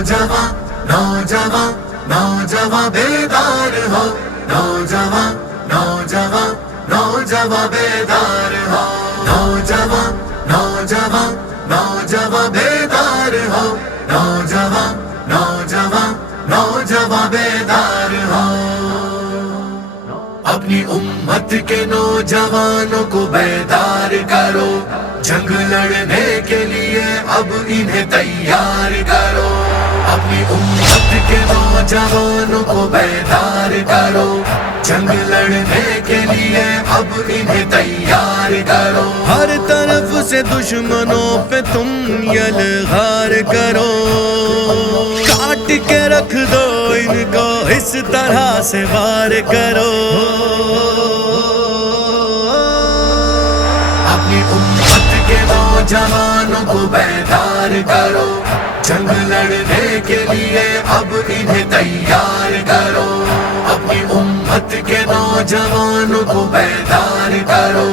نوجوان نوجوان نوجوان بیدار ہو، نوجوان نوجوان نوجوان بیدار ہو، نوجوان نوجوان نوجوان بیدار ہو، نوجوان نوجوان نوجوان بیدار ہو۔ اپنی امت کے نوجوانوں کو بیدار کرو، جنگ لڑنے کے لیے اب انہیں تیار کرو۔ اپنی امت کے نوجوانوں کو بیدار کرو، جنگ لڑنے کے لیے اب انہیں تیار کرو۔ ہر طرف سے دشمنوں پہ تم یلغار کرو، کاٹ کے رکھ دو ان کو اس طرح سے وار کرو۔ اپنی امت کے نوجوانوں کو بیدار کرو، جنگ لڑنے کے لیے اب انہیں تیار کرو۔ اپنی امت کے نوجوانوں کو بیدار کرو،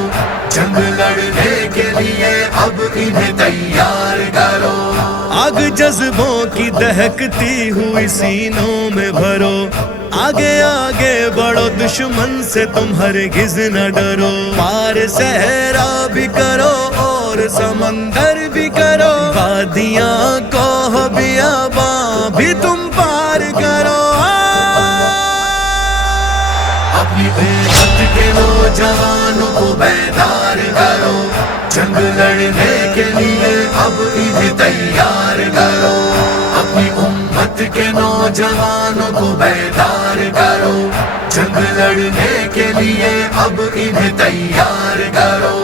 جنگ لڑنے کے لیے اب انہیں تیار کرو۔ آگ جذبوں کی دہکتی ہوئی سینوں میں بھرو، آگے آگے بڑھو، دشمن سے تم ہرگز نہ ڈرو۔ پار صحرا بھی کرو اور سمندر بھی کرو، وادیاں کوہ بیاباں بھی تم پار کرو۔ اپنی امت کے نوجوانوں کو بیدار کرو، جنگ لڑنے کے لیے اب انہیں تیار کرو۔ اپنی امت کے نوجوانوں کو بیدار کرو، جنگ لڑنے کے لیے اب انہیں تیار کرو۔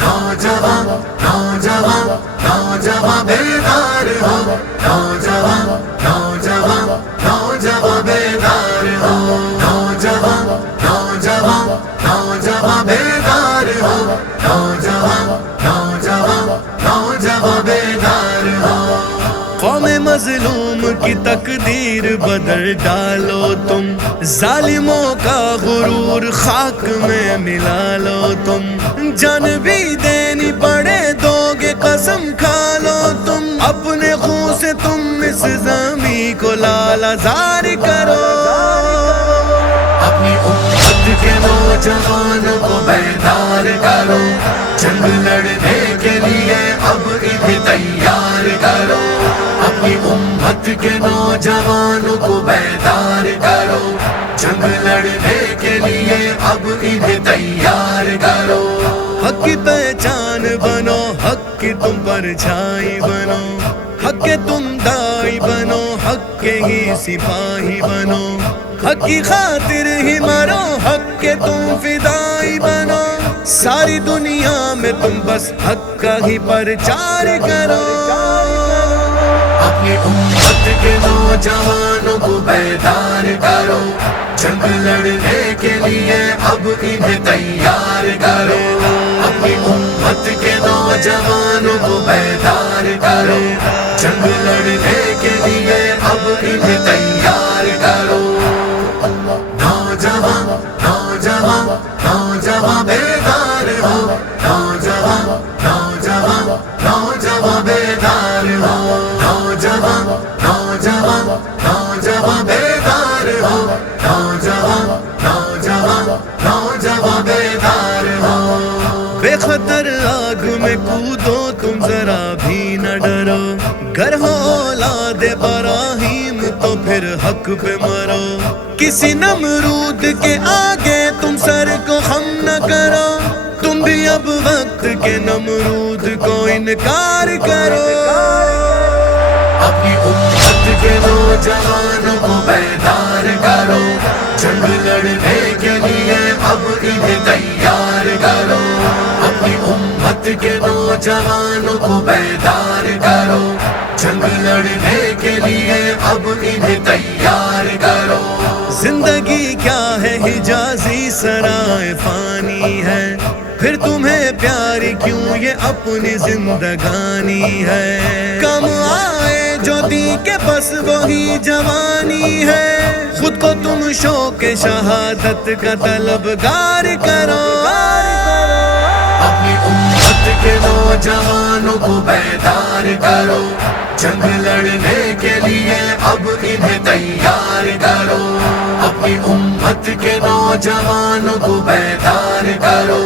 نوجوان نوجوان نوجوان بیدار ہو، نوجوان نوجوان نوجوان بیدار ہو، نوجوان نوجوان نوجوان بیدار ہو، نوجوان نوجوان نوجوان بیدار ہو۔ قوم مظلوم کی تقدیر بدل ڈالو تم، ظالموں کا غرور خاک میں ملا لو تم، جان بھی دینی پڑے دو گے قسم کھا لو تم، اپنے خون سے تم اس زمین کو لالا زار کرو۔ اپنی امت کے نوجوانوں کو بیدار کرو، جنگ لڑنے کے لیے اب انہیں تیار کرو۔ اپنی امت کے نوجوانوں کو بیدار کرو، جنگ لڑنے کے لیے اب انہیں تیار کرو۔ حق کی پہچان بنو، حق کی تم پرچھائی بنو، حق کے تم دائی بنو، حق کے ہی سپاہی بنو، حق کی خاطر ہی مرو، حق کے تم فدائی بنو، ساری دنیا میں تم بس حق کا ہی پرچار کرو۔ اپنی امت کے نوجوانوں کو بیدار کرو، جنگ لڑنے کے لیے اب انہیں تیار کرو۔ اپنی امت کے نوجوانوں کو بیدار کرو، جنگ لڑنے کے لیے اب انہیں تیار کرو۔ نوجوان نوجوان نوجوان بیدار ہو، نوجوان نوجوان نوجوان بیدار ہو، نوجوان نوجوان نوجوان بیدار ہو، نوجوان نوجوان نوجوان بیدار ہو۔ بے خطر آگ میں کودو تم ذرا بھی نہ ڈرو، گر ہو اولاد ابراہیم تو پھر حق پہ مرو، کسی نمرود کے آگے تم سر کو خم نہ کرو، تم بھی اب وقت کے نمرود کو انکار کرو۔ اپنی امت کے نوجوانوں کو بیدار کرو، جنگ لڑنے کے لیے اب انہیں تیار کرو۔ اپنی امت کے نوجوانوں کو بیدار کرو، جنگ لڑنے کے لیے اب انہیں تیار کرو۔ زندگی کیا ہے حجازی سرائے فانی ہے، پھر تمہیں پیاری کیوں یہ اپنی زندگانی ہے، کم آئے جو دی کے بس وہی جوانی ہے، خود کو تم شوق شہادت کا طلبگار کرو۔ اپنی امت کے کے نوجوانوں کو بیدار کرو، جنگ لڑنے کے لیے اب انہیں تیار کرو، اپنی امت کے نوجوانوں کو بیدار کرو،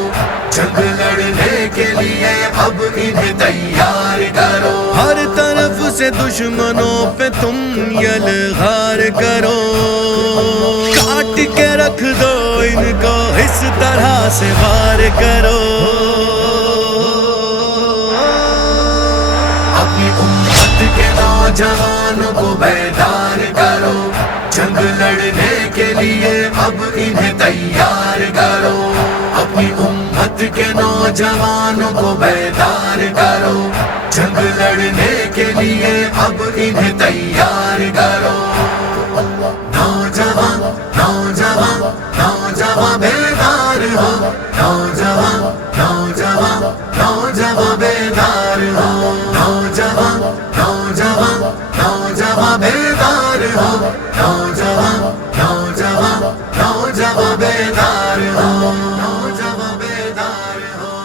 جنگ لڑنے کے لیے اب انہیں تیار کرو۔ ہر طرف سے دشمنوں پہ تم یلغار کرو، کاٹ کے رکھ دو ان کو اس طرح سے وار کرو۔ اپنی امت کے نوجوانوں کو بیدار کرو، جنگ لڑنے کے لیے اب انہیں تیار کرو، اپنی امت کے نوجوانوں کو بیدار کرو، جنگ لڑنے کے لیے اب انہیں تیار کرو۔ نوجوان نوجوان نوجوان بیدار ہو، نوجوان نوجوان نوجوان بیدار ہو، نوجوان نوجوان نوجوان بیدار ہو، نوجوان